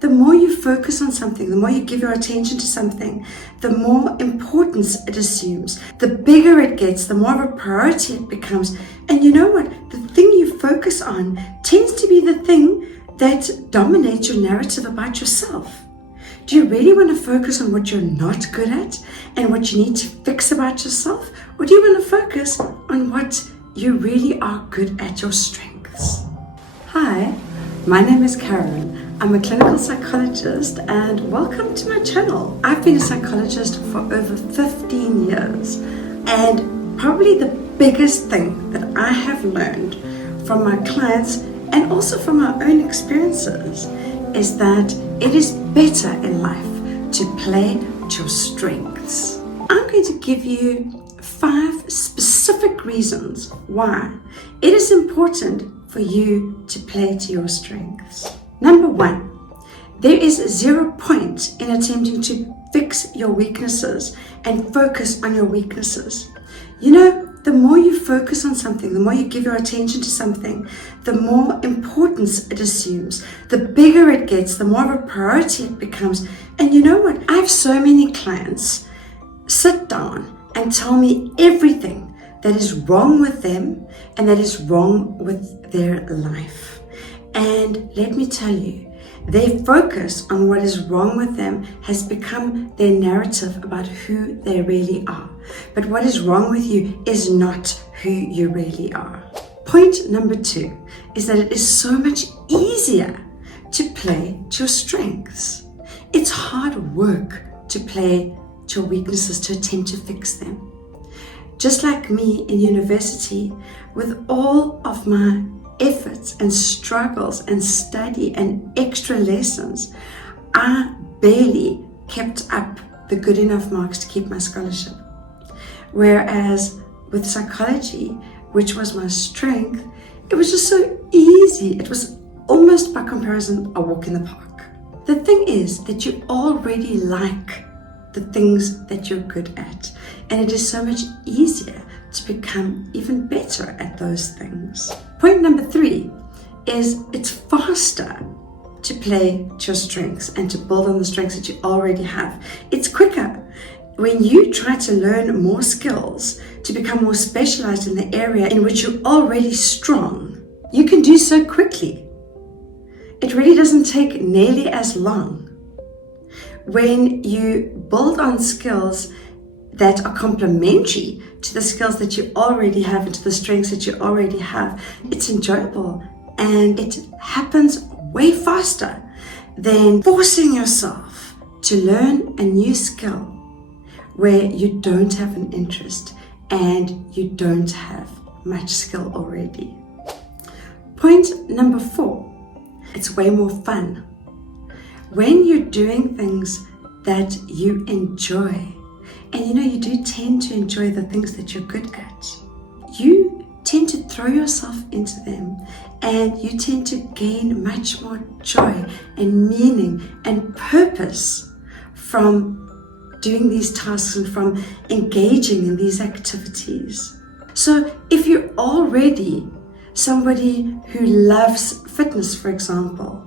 the more you focus on something, the more you give your attention to something, the more importance it assumes. The bigger it gets, the more of a priority it becomes. And you know what? The thing you focus on tends to be the thing that dominates your narrative about yourself. Do you really want to focus on what you're not good at and what you need to fix about yourself? Or do you want to focus on what you really are good at, your strengths? Hi, my name is Karen. I'm a clinical psychologist and welcome to my channel. I've been a psychologist for over 15 years, and probably the biggest thing that I have learned from my clients and also from my own experiences is that it is better in life to play to your strengths. I'm going to give you 5 specific reasons why it is important for you to play to your strengths. Number 1, there is 0 point in attempting to fix your weaknesses and focus on your weaknesses. You know, the more you focus on something, the more you give your attention to something, the more importance it assumes. The bigger it gets, the more of a priority it becomes. And you know what? I have so many clients sit down and tell me everything that is wrong with them and that is wrong with their life. And let me tell you, their focus on what is wrong with them has become their narrative about who they really are. But what is wrong with you is not who you really are. Point number 2 is that it is so much easier to play to your strengths. It's hard work to play to your weaknesses, to attempt to fix them. Just like me in university, with all of my efforts and struggles and study and extra lessons, I barely kept up the good enough marks to keep my scholarship. Whereas with psychology, which was my strength, it was just so easy. It was almost by comparison a walk in the park. The thing is that you already like the things that you're good at, and it is so much easier to become even better at those things. Point number 3 is it's faster to play to your strengths and to build on the strengths that you already have. It's quicker. When you try to learn more skills to become more specialized in the area in which you're already strong, you can do so quickly. It really doesn't take nearly as long. When you build on skills that are complementary to the skills that you already have and to the strengths that you already have, it's enjoyable and it happens way faster than forcing yourself to learn a new skill where you don't have an interest and you don't have much skill already. Point number 4, it's way more fun. When you're doing things that you enjoy, and you know, you do tend to enjoy the things that you're good at, you tend to throw yourself into them and you tend to gain much more joy and meaning and purpose from doing these tasks and from engaging in these activities. So if you're already somebody who loves fitness, for example,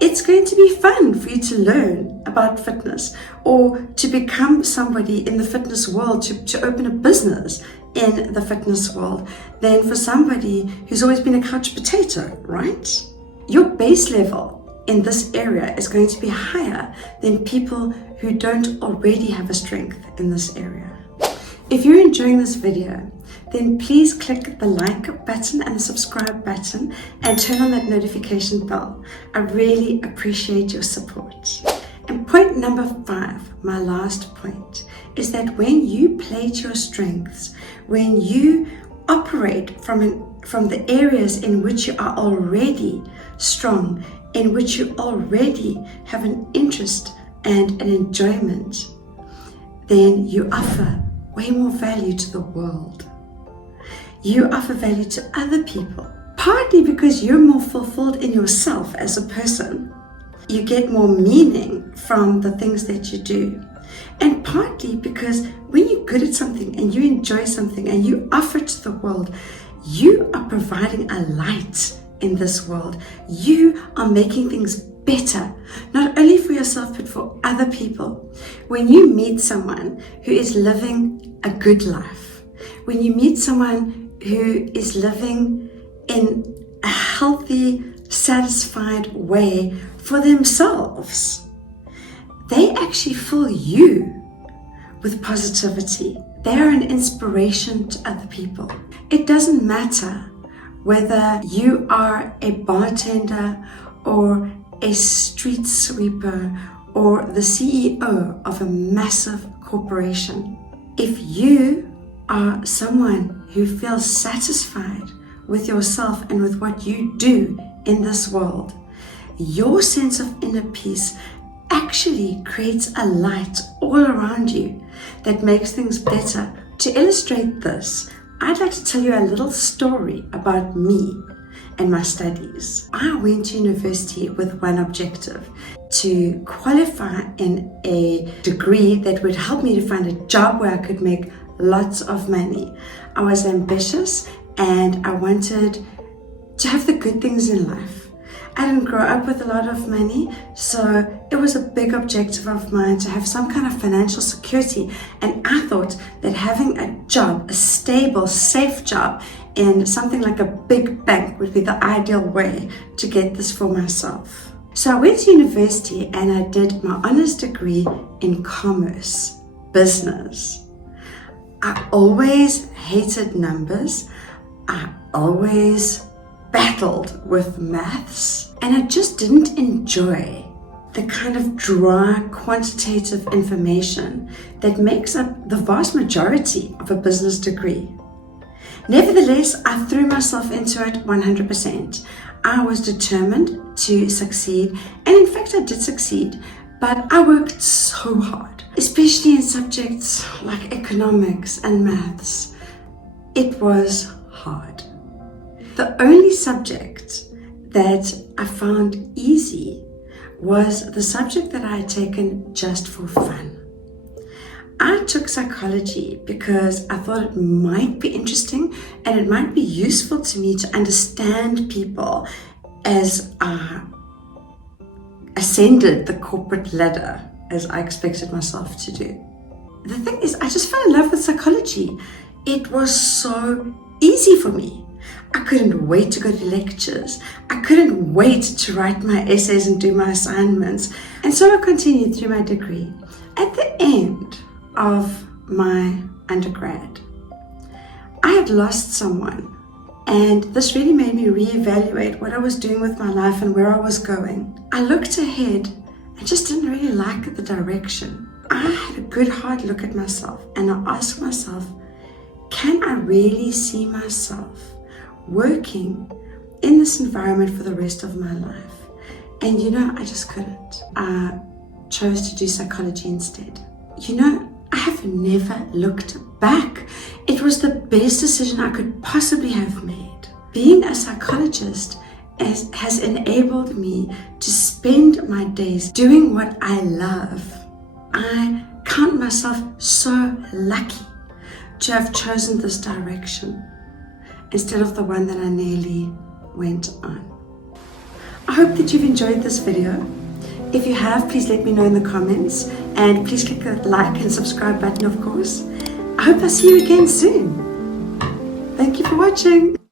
it's going to be fun for you to learn about fitness or to become somebody in the fitness world, to open a business in the fitness world, than for somebody who's always been a couch potato, right? Your base level in this area is going to be higher than people who don't already have a strength in this area. If you're enjoying this video, then please click the like button and the subscribe button and turn on that notification bell. I really appreciate your support. And point number 5, my last point, is that when you play to your strengths, when you operate from the areas in which you are already strong, in which you already have an interest and an enjoyment, then you offer way more value to the world. You offer value to other people, partly because you're more fulfilled in yourself as a person. You get more meaning from the things that you do. And partly because when you're good at something and you enjoy something and you offer it to the world, you are providing a light in this world. You are making things better, not only for yourself, but for other people. When you meet someone who is living a good life, when you meet someone who is living in a healthy, satisfied way for themselves, they actually fill you with positivity. They are an inspiration to other people. It doesn't matter whether you are a bartender or a street sweeper or the CEO of a massive corporation. If you are someone who feels satisfied with yourself and with what you do in this world, your sense of inner peace actually creates a light all around you that makes things better. To illustrate this, I'd like to tell you a little story about me and my studies. I went to university with one objective: to qualify in a degree that would help me to find a job where I could make lots of money. I was ambitious and I wanted to have the good things in life. I didn't grow up with a lot of money, so it was a big objective of mine to have some kind of financial security. And I thought that having a job, a stable, safe job in something like a big bank would be the ideal way to get this for myself. So I went to university and I did my honors degree in commerce, business. I always hated numbers. I always battled with maths, and I just didn't enjoy the kind of dry quantitative information that makes up the vast majority of a business degree. Nevertheless, I threw myself into it 100%. I was determined to succeed, and in fact I did succeed, but I worked so hard, especially in subjects like economics and maths. It was hard. The only subject that I found easy was the subject that I had taken just for fun. I took psychology because I thought it might be interesting and it might be useful to me to understand people as I ascended the corporate ladder as I expected myself to do. The thing is, I just fell in love with psychology. It was so easy for me. I couldn't wait to go to lectures. I couldn't wait to write my essays and do my assignments. And so I continued through my degree. At the end of my undergrad, I had lost someone, and this really made me reevaluate what I was doing with my life and where I was going. I looked ahead and just didn't really like the direction. I had a good hard look at myself and I asked myself, can I really see myself working in this environment for the rest of my life? And I just couldn't. I chose to do psychology instead. I have never looked back. It was the best decision I could possibly have made. Being a psychologist has enabled me to spend my days doing what I love. I count myself so lucky to have chosen this direction instead of the one that I nearly went on. I hope that you've enjoyed this video. If you have, please let me know in the comments, and please click the like and subscribe button, of course. I hope I see you again soon. Thank you for watching.